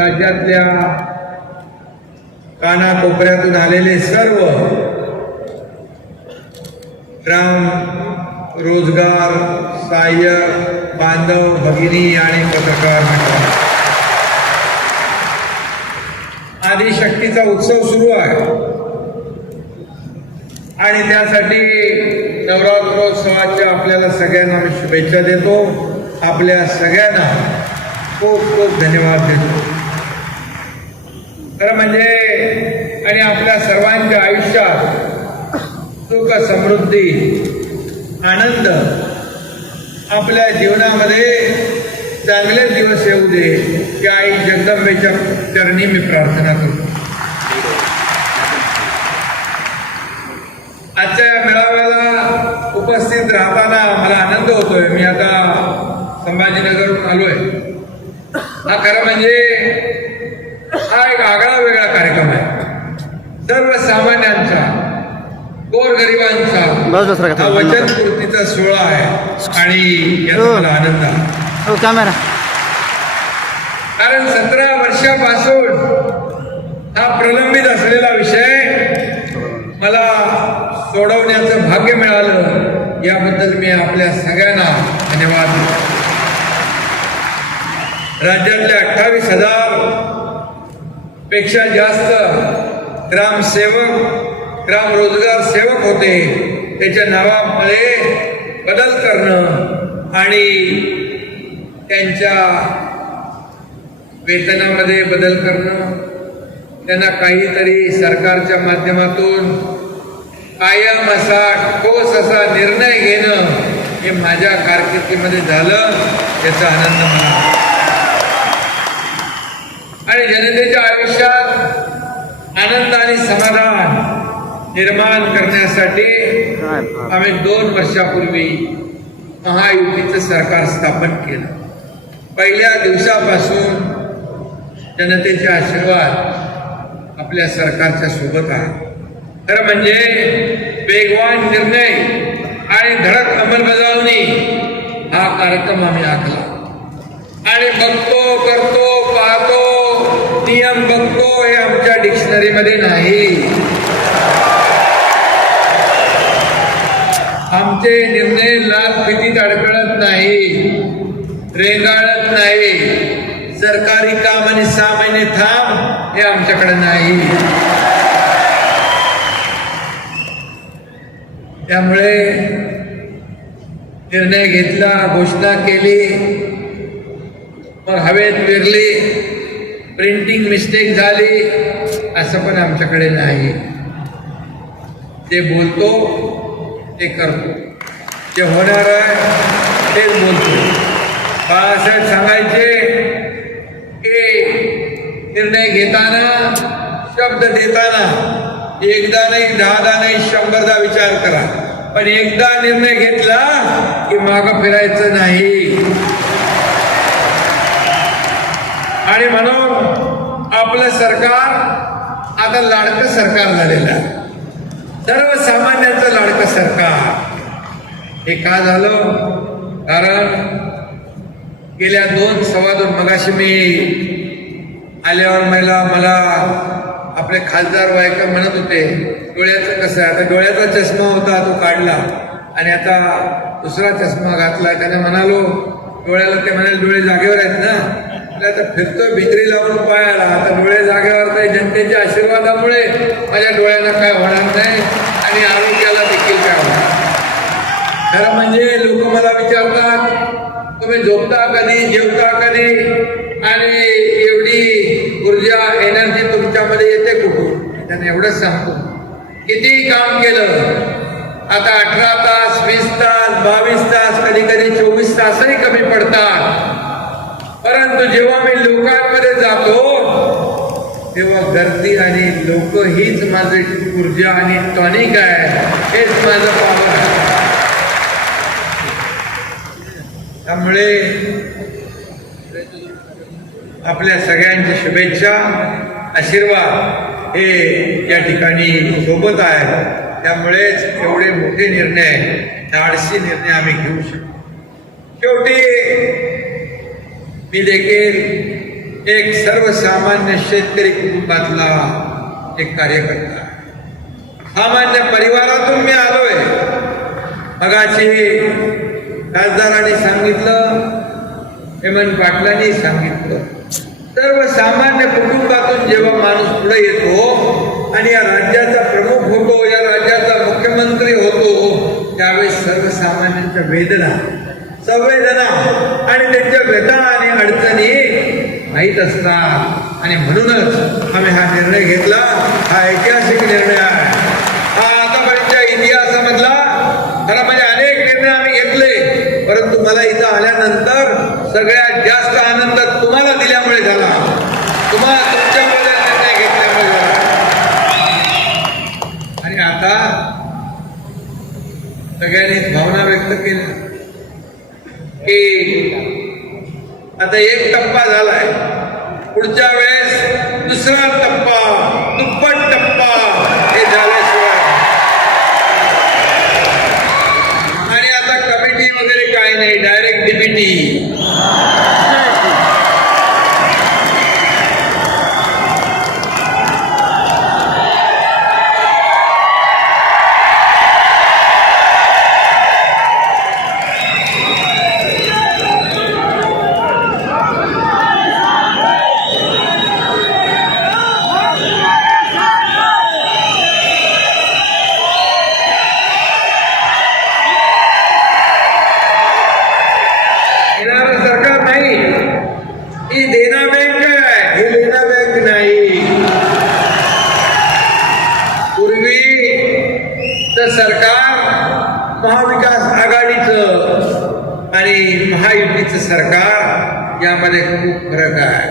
राज्यातल्या कानाकोपऱ्यातून आलेले सर्व ग्राम रोजगार सहाय्यक बांधव भगिनी आणि पत्रकार मंडळ. आदिशक्तीचा उत्सव सुरू आहे. आणि त्यासाठी नवरात्रोत्सवाच्या आपल्याला सगळ्यांना मी शुभेच्छा देतो. आपल्या सगळ्यांना खूप खूप धन्यवाद देतो. खरं म्हणजे आणि आपल्या सर्वांच्या आयुष्यात सुख समृद्धी आनंद आपल्या जीवनामध्ये चांगले दिवस येऊ दे की आई जगदंबेच्या चरणी मी प्रार्थना करतो. आजच्या या मेळाव्याला उपस्थित राहताना मला आनंद होतोय. मी आता संभाजीनगरहून आलोय. हा खरं म्हणजे हा एक आगळा वेगळा कार्यक्रम आहे सर्वसामान्यांचा गोरगरिबांचा हा था वचनपूर्तीचा सोहळा आहे. आणि याचा हो. मला आनंद आहे. कॅमेरा कारण सतरा वर्षापासून हा प्रलंबित असलेला विषय मला सोडवण्याचं भाग्य मिळालं याबद्दल मी आपल्या सगळ्यांना धन्यवाद. देतो राज्यातले अठ्ठावीस हजारपेक्षा जास्त ग्रामसेवक ग्राम रोजगार सेवक होते. त्याच्या नावामध्ये बदल करणं आणि त्यांच्या वेतनामध्ये बदल करणं त्यांना काहीतरी सरकारच्या माध्यमातून कायम असा ठोस असा निर्णय घेणं हे माझ्या कारकिर्दीमध्ये झालं याचा आनंद मला आणि जनतेच्या आयुष्यात आनंद आणि समाधान निर्माण करण्यासाठी आम्ही दोन वर्षापूर्वी महायुतीचं सरकार स्थापन केलं. पहिल्या दिवसापासून जनतेचे आशीर्वाद आपल्या सरकारच्या सोबत आहे. खरं म्हणजे वेगवान निर्णय आणि धडक अंमलबजावणी हा कार्यक्रम आम्ही आखला. आणि बघतो करतो पाहतो नियम बघतो हे आमच्या डिक्शनरीमध्ये नाही. आमचे निर्णय लाल कितीत अडकळत नाही रेंगाळत नाही. सरकारी काम आणि सहा महिने थांब हे आमच्याकडे नाही. त्यामुळे निर्णय घेतला घोषणा केली मग हवेत विरली प्रिंटिंग मिस्टेक झाली असं पण आमच्याकडे नाही. ते बोलतो ते करतो. जे होणार आहे तेच बोलतो. बाळासाहेब सांगायचे की निर्णय घेताना शब्द देताना एकदा नाही दहादा नाही शंभरदा विचार करा. पण एकदा निर्णय घेतला की मागं फिरायचं नाही. आणि म्हणून आपलं सरकार आता लाडकं सरकार झालेलं आहे. सर्वसामान्यांचं लाडकं सरकार. हे का झालं? कारण गेल्या दोन सव्वा दोन मगाशी मी आल्यावर मला मला आपले खासदार वायकर म्हणत होते. डोळ्याचं कसं आता डोळ्याचा चष्मा होता तो काढला. आणि आता दुसरा चष्मा घातला. त्याने म्हणालो डोळ्याला ते म्हणाले डोळे जागेवर आहेत ना? आपल्या तर फिरतोय भित्री लावून पायाला. आता डोळे जागेवर नाही जनतेच्या आशीर्वादामुळे माझ्या डोळ्यांना काय होणार नाही आणि आरोग्याला देखील काय होणार खरं म्हणजे लोक मला विचारतात तुम्ही झोपता कधी जेवता कधी आणि एवढी ऊर्जा एनर्जी तुमच्यामध्ये येते कुठून? त्यांना एवढंच सांगतो. कितीही काम केलं? आता अठरा तास वीस तास बावीस तास कधी कधी चोवीस तासही कमी पडतात. परंतु जेव्हा मी लोकांमध्ये जातो तेव्हा गर्दी आणि लोक हीच माझी ऊर्जा आणि टॉनिक आहे. हेच माझं पावर आहे. त्यामुळे आपल्या सगळ्यांच्या शुभेच्छा आशीर्वाद हे या ठिकाणी सोबत आहे. त्यामुळेच एवढे मोठे निर्णय धाडसी निर्णय आम्ही घेऊ शकतो. शेवटी मी देखील एक सर्वसामान्य शेतकरी कुटुंबातला एक कार्यकर्ता. सामान्य परिवारातून मी आलोय. मगाशी खासदारांनी सांगितलं हेमंत पाटलांनी सांगितलं. सर्वसामान्य कुटुंबातून जेव्हा माणूस पुढे येतो आणि या राज्याचा प्रमुख होतो या राज्याचा मुख्यमंत्री होतो त्यावेळेस सर्वसामान्यांच्या वेदना संवेदना आणि त्यांच्या व्यथा आणि अडचणी माहीत असतात. आणि म्हणूनच आम्ही हा निर्णय घेतला. हा ऐतिहासिक निर्णय आहे. हा आतापर्यंतच्या इतिहासामधला खरं म्हणजे अनेक निर्णय आम्ही घेतले. परंतु मला इथं आल्यानंतर सगळ्यात जास्त आनंद तुम्हाला दिल्यामुळे झाला. तुम्हाला तुमच्यामुळे निर्णय घेतल्यामुळे झाला. आणि आता सगळ्यांनी भावना व्यक्त केल्या की आता एक टप्पा झालाय. पुढच्या वेळेस दुसरा टप्पा दुप्पट टप्पा हे झाल्याशिवाय आणि आता कमिटी वगैरे काय नाही डायरेक्ट डीबीटी येणारं सरकार नाही ही देना बँक आहे ही लेना बँक नाही पूर्वी तर सरकार महाविकास आघाडीचं आणि महायुतीचं सरकार यामध्ये खूप फरक आहे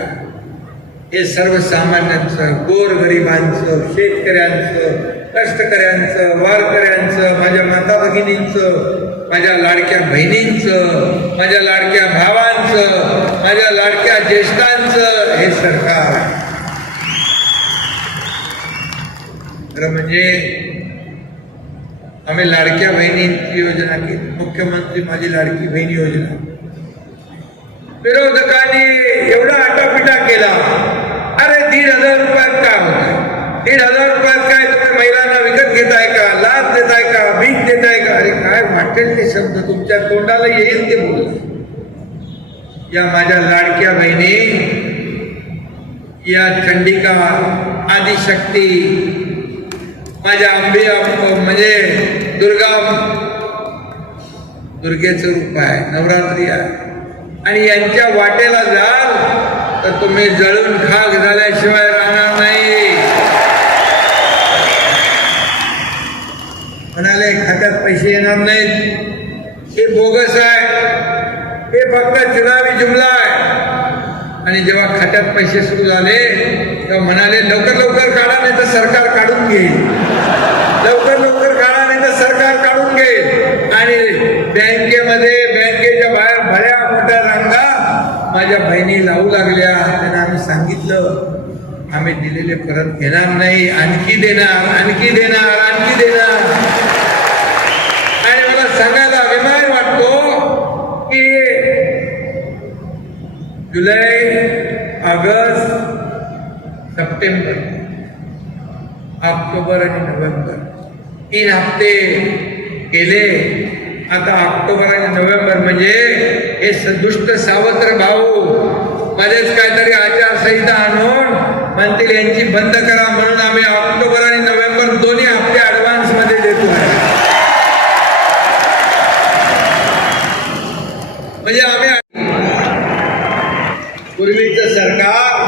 हे सर्वसामान्यांचं गोरगरिबांचं शेतकऱ्यांचं कष्टकऱ्यांचं वारकऱ्यांचं माझ्या माता भगिनींचं माझ्या लाडक्या बहिणींचं माझ्या लाडक्या भावांचं माझ्या लाडक्या ज्येष्ठांचं हे सरकार. खरं म्हणजे आम्ही लाडक्या बहिणींची योजना केली. मुख्यमंत्री माझी लाडकी बहिणी योजना. विरोधकांनी एवढा आटापिटा केला. अरे दीड हजार रुपयात काय दीड हजार रुपयात काय तुम्ही महिलांना विकत घेताय का? लाच देताय का? भीक देताय का? अरे काय वाटेल ते शब्द तुमच्या तोंडाला येईल ते बोल या माझ्या लाडक्या बहिणी या चंडिका आदिशक्ती माझ्या आंबे म्हणजे दुर्गा दुर्गेचं रूप आहे नवरात्री आहे. आणि यांच्या वाटेला जाल तर तुम्ही जळून खाक झाल्याशिवाय राहणार नाही. म्हणाले खात्यात पैसे येणार नाहीत. हे बोगस आहे. हे फक्त चुनावी जुमला आहे. आणि जेव्हा खात्यात पैसे सुरू झाले तेव्हा म्हणाले लवकर लवकर काढा नाही तर सरकार काढून घेईल. लवकर लवकर काढा नाही तर सरकार काढून घेईल. आणि बँकेमध्ये बँकेच्या बाहेर भऱ्या मोठ्या माझ्या बहिणी लावू लागल्या. त्यांना आम्ही सांगितलं आम्ही दिलेले परत घेणार नाही. आणखी देणार आणखी देणार आणखी देणार. आणि मला सांगायला अभिमान वाटतो की जुलै ऑगस्ट सप्टेंबर ऑक्टोबर आणि नोव्हेंबर तीन हप्ते गेले. आता ऑक्टोबर आणि नोव्हेंबर म्हणजे हे सदुष्ट सावत्र भाऊ. मध्येच काहीतरी आचारसंहिता आणून म्हणतील यांची बंद करा म्हणून आम्ही ऑक्टोबर आणि नोव्हेंबर दोन्ही हप्ते ऍडव्हान्समध्ये देतो. म्हणजे आम्ही पूर्वीचं सरकार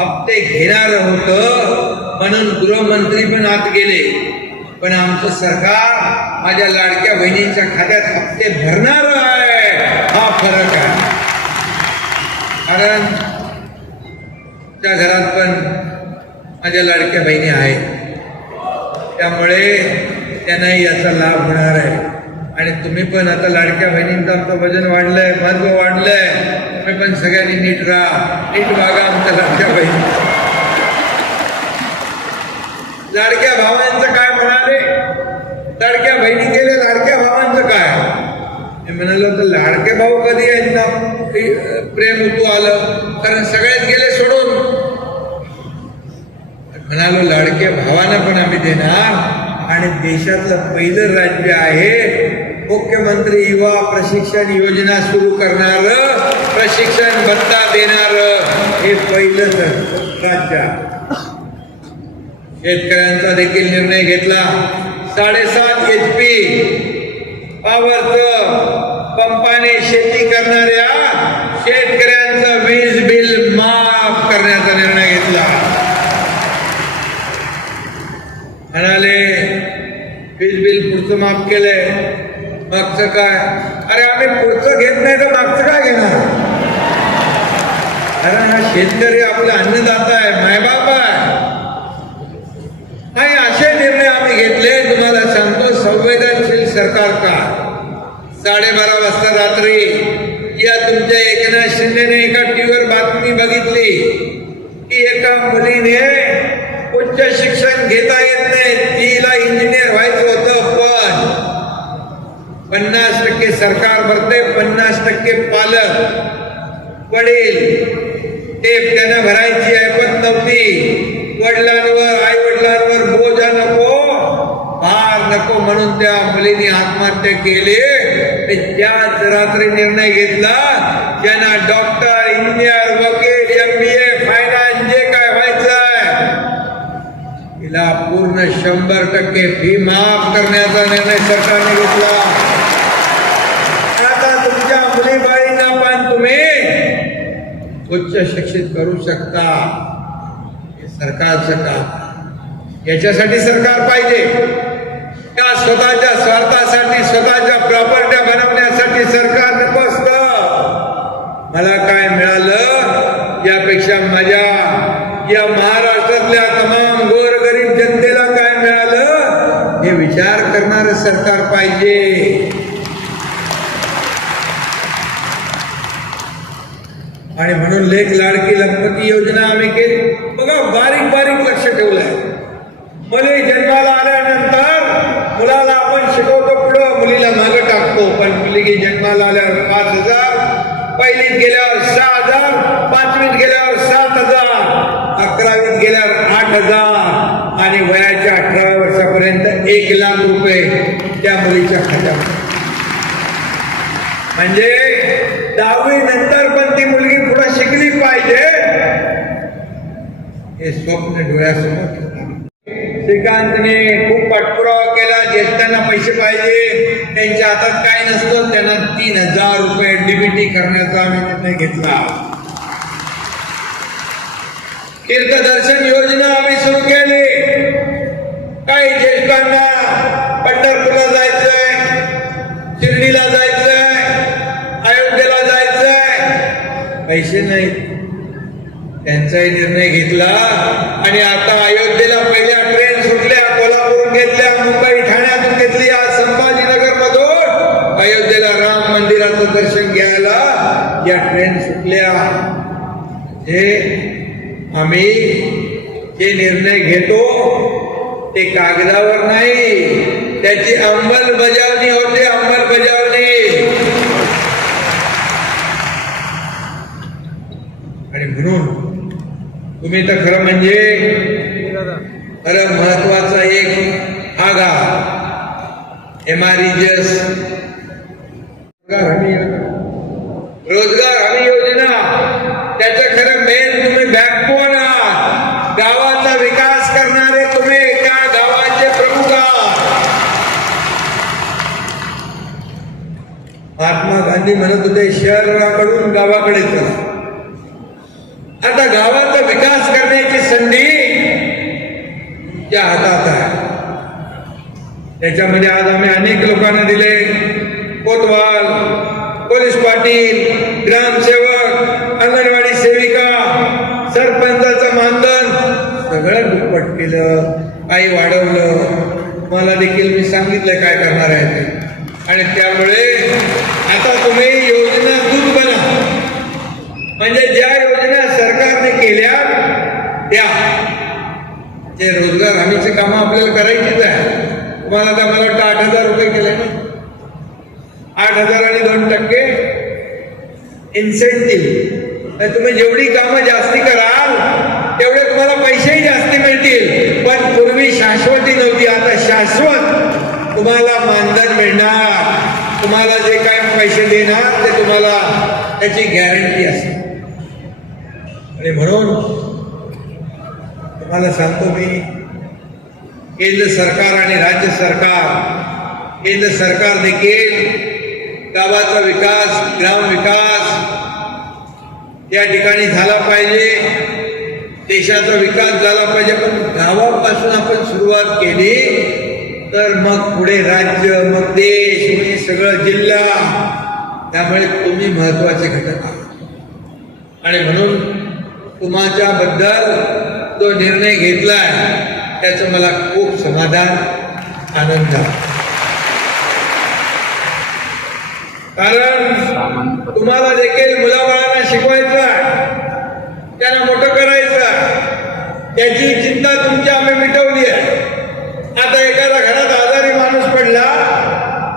हप्ते घेणार होतं म्हणून गृहमंत्री पण आत गेले. पण आमचं सरकार माझ्या लाडक्या बहिणींच्या खात्यात हप्ते भरणार आहे. हा फरक आहे. कारण त्या घरात पण माझ्या लाडक्या बहिणी आहेत. त्यामुळे त्यांनाही याचा लाभ होणार आहे. आणि तुम्ही पण आता लाडक्या बहिणींचं आमचं वजन वाढलंय महत्त्व वाढलंय. तुम्ही पण सगळ्यांनी नीट राहा. नीट वागा आमच्या लाडक्या बहिणी. लाडक्या भावांचं काय म्हणाले? लाडक्या बहिणी केले लाडक्या भावांचं काय? मी म्हणालो तर लाडके भाऊ कधी यांना प्रेम उतू आलं कारण सगळ्यात गेले सोडून. म्हणालो लाडक्या भावांना पण आम्ही देणार आणि देशातलं पहिलं राज्य आहे मुख्यमंत्री युवा प्रशिक्षण योजना सुरू करणार प्रशिक्षण भत्ता देणार हे पहिलं राज्य आहे. शेतकऱ्यांचा देखील निर्णय घेतला. साडेसात एच पी पॉवरचं पंपाने शेती करणाऱ्या शेतकऱ्यांचं वीज बिल माफ करण्याचा निर्णय घेतला. म्हणाले वीज बिल पुढचं माफ केलंय. मागचं काय? अरे आम्ही पुढचं घेत नाही तर मागचं काय घेणार? कारण हा शेतकरी आपला अन्नदाता आहे मायबाप आहे. सरकार का? साडेबारा वाजता रात्री. या तुमच्या एकनाथ शिंदेने एका टीव्हीवर बघितली की एका मुलीने उच्च शिक्षण घेता येत नाही. तिला इंजिनियर व्हायचं पन्नास टक्के सरकार भरते पन्नास टक्के पालक, वडील. टेप त्यांना भरायची ऐपत नव्हती वडिलांवर आई वडिलांवर बोजा नको भार नको म्हणून त्या मुलीने आत्महत्या केली. त्याच रात्री निर्णय घेतला ज्यांना डॉक्टर इंजिनियर वकील एम बी ए फायनान्स जे काय व्हायचंय तिला पूर्ण शंभर टक्के फी माफ करण्याचा निर्णय सरकारने घेतला. आता तुमच्या मुलीबाळींना पण तुम्ही उच्च शिक्षित करू शकता. हे सरकारचं काम याच्यासाठी सरकार पाहिजे. त्या स्वतःच्या स्वार्थासाठी स्वतःच्या प्रॉपर्ट्या बनवण्यासाठी सरकार नको मला काय मिळालं? यापेक्षा माझ्या या महाराष्ट्रातल्या तमाम गोरगरीब जनतेला काय मिळालं? हे विचार करणार सरकार पाहिजे. आणि म्हणून लेख लाडकी लखपती योजना आम्ही केली. बघा बारीक बारीक लक्ष ठेवलंय. मुली जन्माला मुलाला आपण शिकवतो पुढं मुलीला मागे टाकतो. पण मुलगी जन्माला आल्यावर पाच हजार पहिलीत गेल्यावर सहा हजार पाचवीत गेल्यावर सात हजार अकरावीत गेल्यावर आठ हजार आणि वयाच्या अठराव्या वर्षापर्यंत एक लाख रुपये त्या मुलीच्या खात्यात म्हणजे दहावी नंतर पण ती मुलगी पुढे शिकली पाहिजे हे स्वप्न डोळ्यासमोर ठेवणार श्रीकांतने खूप पाठपुरावा केला. ज्येष्ठांना पैसे पाहिजे. त्यांच्या हातात काय नसतं त्यांना तीन हजार रुपये डीबीटी करण्याचा आम्ही निर्णय घेतला. तीर्थदर्शन योजना आम्ही सुरू केली. काही ज्येष्ठांना पंढरपूरला जायचंय शिर्डीला जायचंय अयोध्येला जायचंय. पैसे नाहीत. त्यांचाही निर्णय घेतला. आणि आता अयोध्येला पहिल्या मुंबई ठाण्यातून घेतली आज संभाजीनगर मधून अयोध्येला राम मंदिराचं दर्शन घ्यायला या ट्रेन सुटल्या. हे आम्ही जे निर्णय घेतो ते कागदावर नाही त्याची अंमलबजावणी होते अंमलबजावणी. आणि म्हणून तुम्ही तर खरं म्हणजे खरं महत्त्वाचा एक भाग आहात एम आर रोजगार हमी योजना रोजगार हमी योजना त्याचं खरं मेन तुम्ही बॅकबोन आहात गावाचा विकास करणारे तुम्ही त्या गावाचे प्रमुख आहात महात्मा गांधी म्हणत होते शहराकडून गावाकडे आता गावाचा विकास करण्याची संधी या हातात आहे. त्याच्यामध्ये आज आम्ही अनेक लोकांना दिले. कोतवाल पोलीस पाटील ग्रामसेवक अंगणवाडी सेविका सरपंचाचं मानधन सगळं दुप्पट केलं. काही वाढवलं. मला देखील मी सांगितलं काय करणार आहे ते. आणि त्यामुळे आता तुम्ही योजना दूध बना म्हणजे ज्या योजना सरकारने केल्या त्या ते रोजगार हमीचे कामं आपल्याला करायचीच आहे. तुम्हाला आता मला वाटतं आठ हजार रुपये केले ना? आठ हजार आणि दोन टक्के इन्सेंटिव्ह तर तुम्ही जेवढी कामं जास्ती कराल तेवढे तुम्हाला पैसेही जास्ती मिळतील. पण पूर्वी शाश्वती नव्हती आता शाश्वत तुम्हाला मानधन मिळणार. तुम्हाला जे काय पैसे देणार ते तुम्हाला त्याची गॅरंटी असेल आणि म्हणून तुम्हाला सांगतो मी केंद्र सरकार आणि राज्य सरकार केंद्र सरकार देखील गावाचा विकास ग्राम विकास त्या ठिकाणी झाला पाहिजे. देशाचा विकास झाला पाहिजे. पण गावापासून आपण सुरुवात केली तर मग पुढे राज्य मग देश मग सगळं जिल्हा त्यामुळे तुम्ही महत्त्वाचे घटक आहात. आणि म्हणून तुमच्याबद्दल जो निर्णय घेतलाय त्याचं मला खूप समाधान आनंद कारण तुम्हाला देखील मुलाबाळांना शिकवायचं त्यांना मोठं करायचं त्याची चिंता तुमची आम्ही मिटवली आहे. आता एखादा घरात आजारी माणूस पडला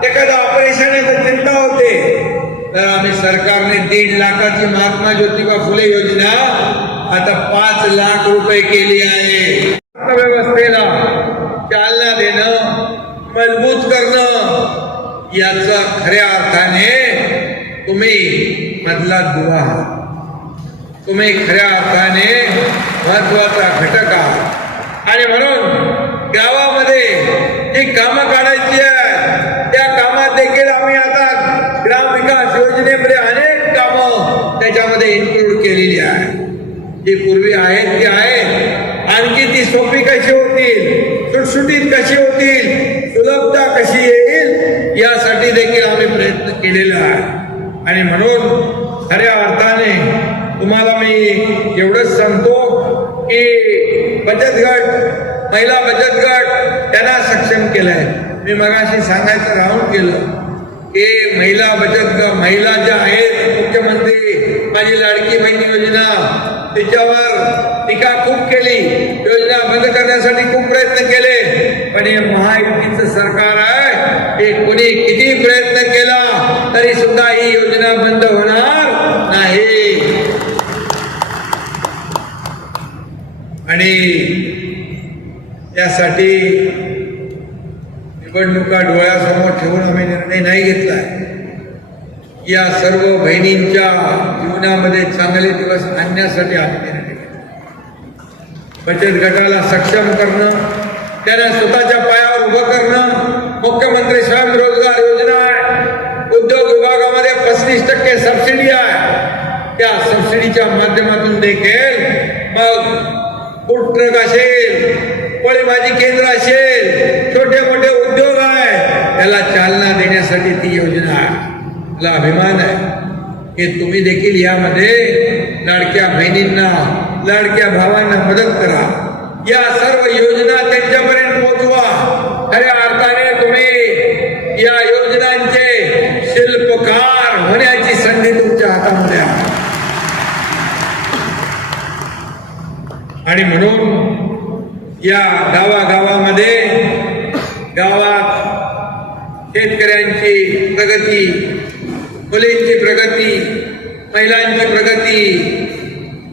एखादा ऑपरेशन आहे तर चिंता होते. तर आम्ही सरकारने दीड लाखाची महात्मा ज्योतिबा फुले योजना आता पाच लाख रुपये केली आहे. अर्थव्यवस्थेला चालना देणं मजबूत करणं याचा खऱ्या अर्थाने तुम्ही मधला दुवा तुम्ही खऱ्या अर्थाने महत्त्वाचा घटक आहात. आणि म्हणून गावामध्ये जी कामं काढायची आहे. जी पूर्वी आहेत ती आहेत. आणखी ती सोपी कशी होतील? सुटसुटीत कशी होतील? सुलभता कशी येईल? यासाठी देखील आम्ही प्रयत्न केलेला आहे आणि म्हणून खऱ्या अर्थाने तुम्हाला मी एवढंच सांगतो की बचत गट महिला बचत गट त्यांना सक्षम केलंय. मी मगाशी सांगायचं राहून केलं की महिला बचत गट महिला ज्या आहेत मुख्यमंत्री माझी लाडकी बहिणी योजना त्याच्यावर टीका खूप केली. योजना बंद करण्यासाठी खूप प्रयत्न केले. पण हे महायुतीचं सरकार आहे. हे कोणी किती प्रयत्न केला तरी सुद्धा ही योजना बंद होणार नाही. आणि त्यासाठी निवडणुका डोळ्यासमोर ठेवून आम्ही निर्णय नाही घेतलाय या सर्व बहिणींच्या जीवनामध्ये चांगले दिवस आणण्यासाठी आम्ही निर्णय घेतला बचत गटाला सक्षम करणं त्यांना स्वतःच्या पायावर उभं करणं मुख्यमंत्री स्वयं रोजगार योजना आहे. उद्योग विभागामध्ये पस्तीस टक्के सबसिडी आहे. त्या सबसिडीच्या माध्यमातून देखील मग फूड ट्रक असेल पोळी भाजी केंद्र असेल छोटे मोठे उद्योग आहे त्याला चालना देण्यासाठी ती योजना आहे. ला अभिमान आहे हे तुम्ही देखील यामध्ये लाडक्या बहिणींना लाडक्या भावांना मदत करा. या सर्व योजना त्यांच्यापर्यंत पोहोचवा. खऱ्या अर्थाने तुम्ही या योजनांचे शिल्पकार होण्याची संधी तुमच्या हातामध्ये आहे. आणि म्हणून या गावागावामध्ये गावात शेतकऱ्यांची प्रगती मुलींची प्रगती, महिलांची प्रगती,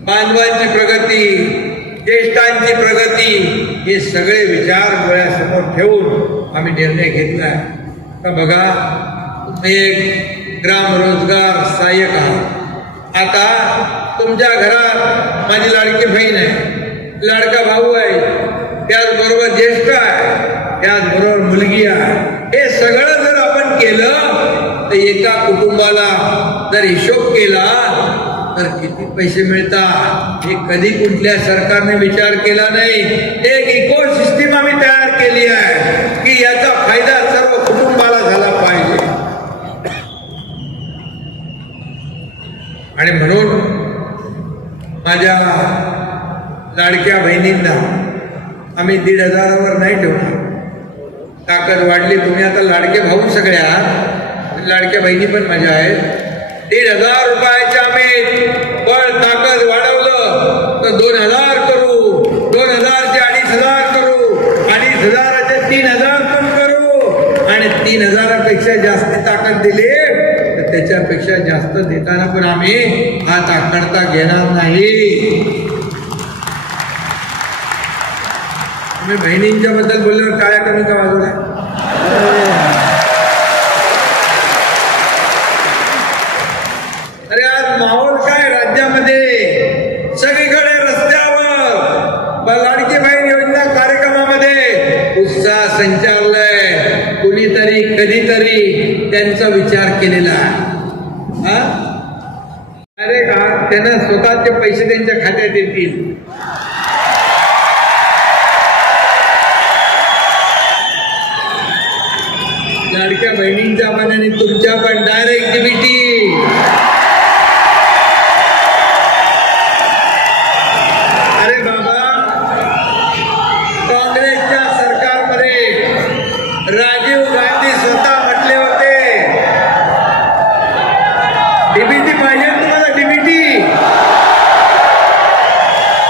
बांधवांची प्रगती, ज्येष्ठांची प्रगती, हे सगळे विचार डोळ्यासमोर ठेवून आम्ही निर्णय घेतला का बघा तुम्ही एक ग्राम रोज़गार सहाय्यक आहात. आता तुमच्या घरात माझी लाडकी बहीण आहे, लाडका भाऊ आहे, त्याचबरोबर ज्येष्ठ आहे, त्याचबरोबर मुलगी आहे. हे सगळं जर आपण केलं तर एका कुटुंबाला जर हिशोब केला तर किती पैसे मिळतात? हे कधी कुठल्या सरकारने विचार केला नाही. एक इको सिस्टीम आम्ही तयार केली आहे की याचा फायदा सर्व कुटुंबाला झाला पाहिजे. आणि म्हणून माझ्या लाडक्या बहिणींना आम्ही दीड हजारावर नाही ठेवणार. ताकद वाढली तुम्ही आता लाडके भाऊ सगळ्या. लाडक्या बहिणी पण माझ्या आहेत. दीड हजार रुपयाचे आम्ही बळ ताकद वाढवलं. तर दोन हजार करू. दोन हजारचे अडीच हजार करू. अडीच हजाराचे तीन हजार पण करू. आणि तीन हजारापेक्षा जास्त ताकद दिली तर त्याच्यापेक्षा जास्त देताना पण आम्ही हा ताकडता घेणार नाही. तुम्ही बहिणींच्या बद्दल बोलल्यावर काय कमी का वाजवल्या अरे आज माहोल काय राज्यामध्ये सगळीकडे रस्त्यावर ब- लाडकी बहीण योजना कार्यक्रमामध्ये उत्साह संचारलाय कुणीतरी कधीतरी त्यांचा विचार केलेला आहे. हा अरे हा त्यांना स्वतःचे पैसे त्यांच्या खात्यात येतील लाडक्या बहिणींच्या मनाने तुमच्या पण डाय डीबीटी अरे बाबा काँग्रेसच्या सरकारमध्ये राजीव गांधी स्वतः म्हटले होते डीबीटी पाहिजे ना तुम्हाला डीबीटी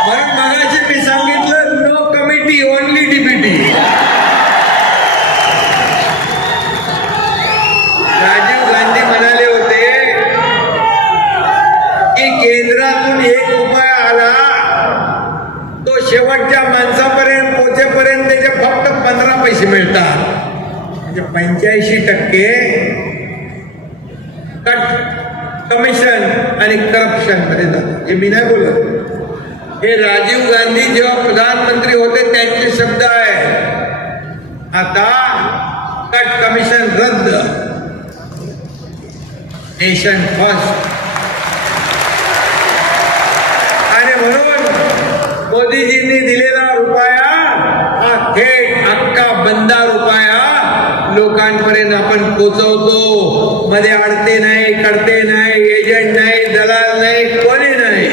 म्हणून मगाशी मी सांगितलं no committee only DBT Rajiv Gandhi म्हणाले होते की केंद्रातून एक रुपया आला तो शेवटच्या माणसापर्यंत पोचेपर्यंत त्याचे फक्त पंधरा पैसे मिळतात म्हणजे पंच्याऐंशी टक्के कट कमिशन आणि करप्शनमध्ये जातात हे मी नाही बोलत हे राजीव गांधी जेव्हा प्रधानमंत्री होते त्यांचे शब्द आहे आता कट कमिशन रद्द नेशन फर्स्ट आहे म्हणून मोदीजींनी दिलेला रुपया हा थेट अख्खा बंदा रुपया लोकांपर्यंत आपण पोचवतो. मध्ये अडते नाही कडते नाही एजंट नाही दलाल नाही कोणी नाही.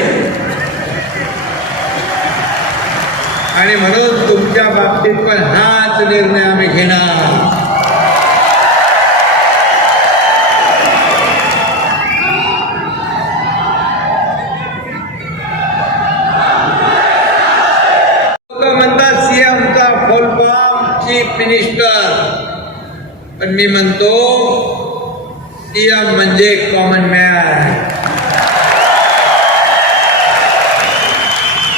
आणि म्हणून तुमच्या बाबतीत पण हाच निर्णय आम्ही घेणार. मी म्हणतो सीएम म्हणजे कॉमन मॅन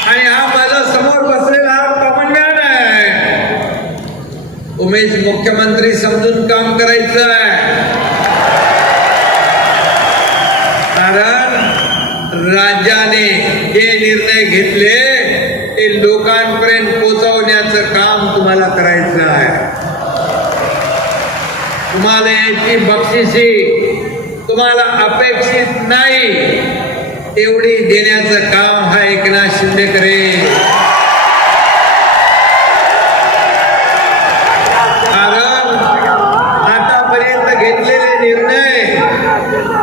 आणि हा माझा समोर बसलेला हा कॉमन मॅन आहे. उमेश मुख्यमंत्री समजून काम करायचं आहे. कारण राज्याने जे निर्णय घेतले ते लोकांपर्यंत पोहोचवण्याचं काम तुम्हाला करायचं आहे तुम्हाला याची बक्षिसी तुम्हाला अपेक्षित नाही तेवढी देण्याचं काम हा एकनाथ शिंदे करेल. कारण आतापर्यंत घेतलेले निर्णय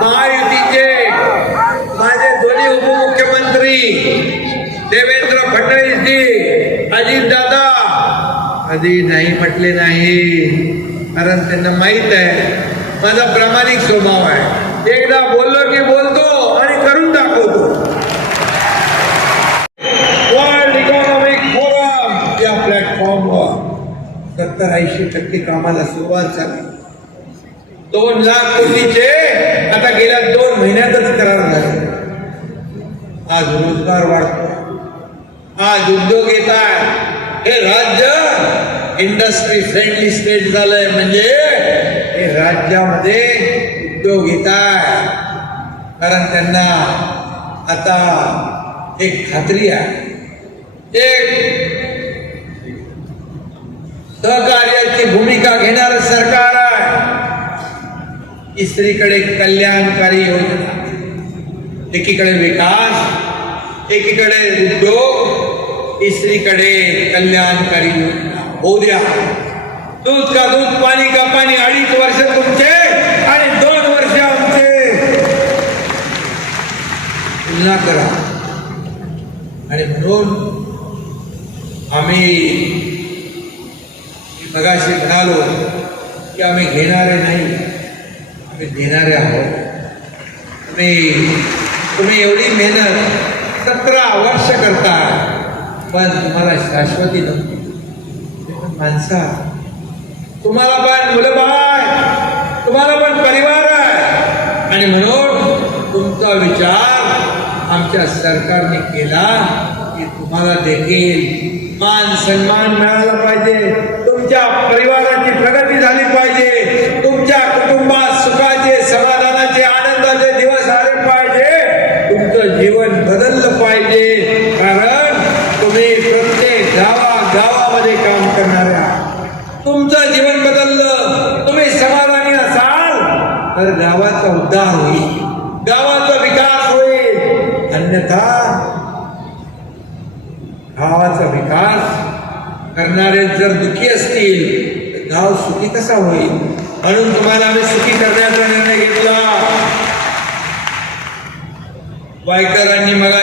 महायुतीचे माझे दोन्ही उपमुख्यमंत्री देवेंद्र फडणवीसजी अजितदादा कधी नाही म्हटले नाही. कारण त्यांना माहीत आहे माझा प्रामाणिक स्वभाव आहे. एकदा बोललो की बोलतो आणि करून दाखवतो. वर्ल्ड इकॉनॉमिक फोरम या प्लॅटफॉर्मवर सत्तर ऐंशी टक्के कामाला सुरुवात झाली. दोन लाख कोटीचे आता गेल्या दोन महिन्यातच करार झाले. आज रोजगार वाढतो आज उद्योग येत आहे हे राज्य इंडस्ट्री फ्रेंडली स्टेट म्हणजे हे राज्यामध्ये उद्योग कारण आता एक खात्री आहे. एक, सहकार्याची भूमिका घेणारं सरकार आहे. स्त्रीकडे कल्याणकारी योजना. एकीकडे विकास, एकीकडे उद्योग, तिसरीकडे कल्याणकारी योजना. होऊ द्या. दूध का दूध पाणी का पाणी अडीच वर्ष तुमचे आणि दोन वर्ष आमचे. तुलना करा. आणि म्हणून आम्ही मगाशी म्हणालो की आम्ही घेणारे नाही आम्ही देणारे आहोत. तुम्ही तुम्ही एवढी मेहनत सतरा वर्ष करता पण तुम्हाला शाश्वती नव्हती. माणसा. तुम्हाला पण मुलं बाळ. तुम्हाला पण परिवार आहे. आणि म्हणून तुमचा विचार आमच्या सरकारने केला की तुम्हाला देखील मान सन्मान मिळाला पाहिजे. तुमच्या परिवाराची प्रगती झाली पाहिजे. उद्धार होईल गावाचा विकास होईल. अन्यथा गावाचा विकास करणारे जर दुखी असतील तर गाव सुखी कसा होईल? म्हणून तुम्हाला आम्ही सुखी करण्याचा निर्णय घेतला. वायकरांनी मला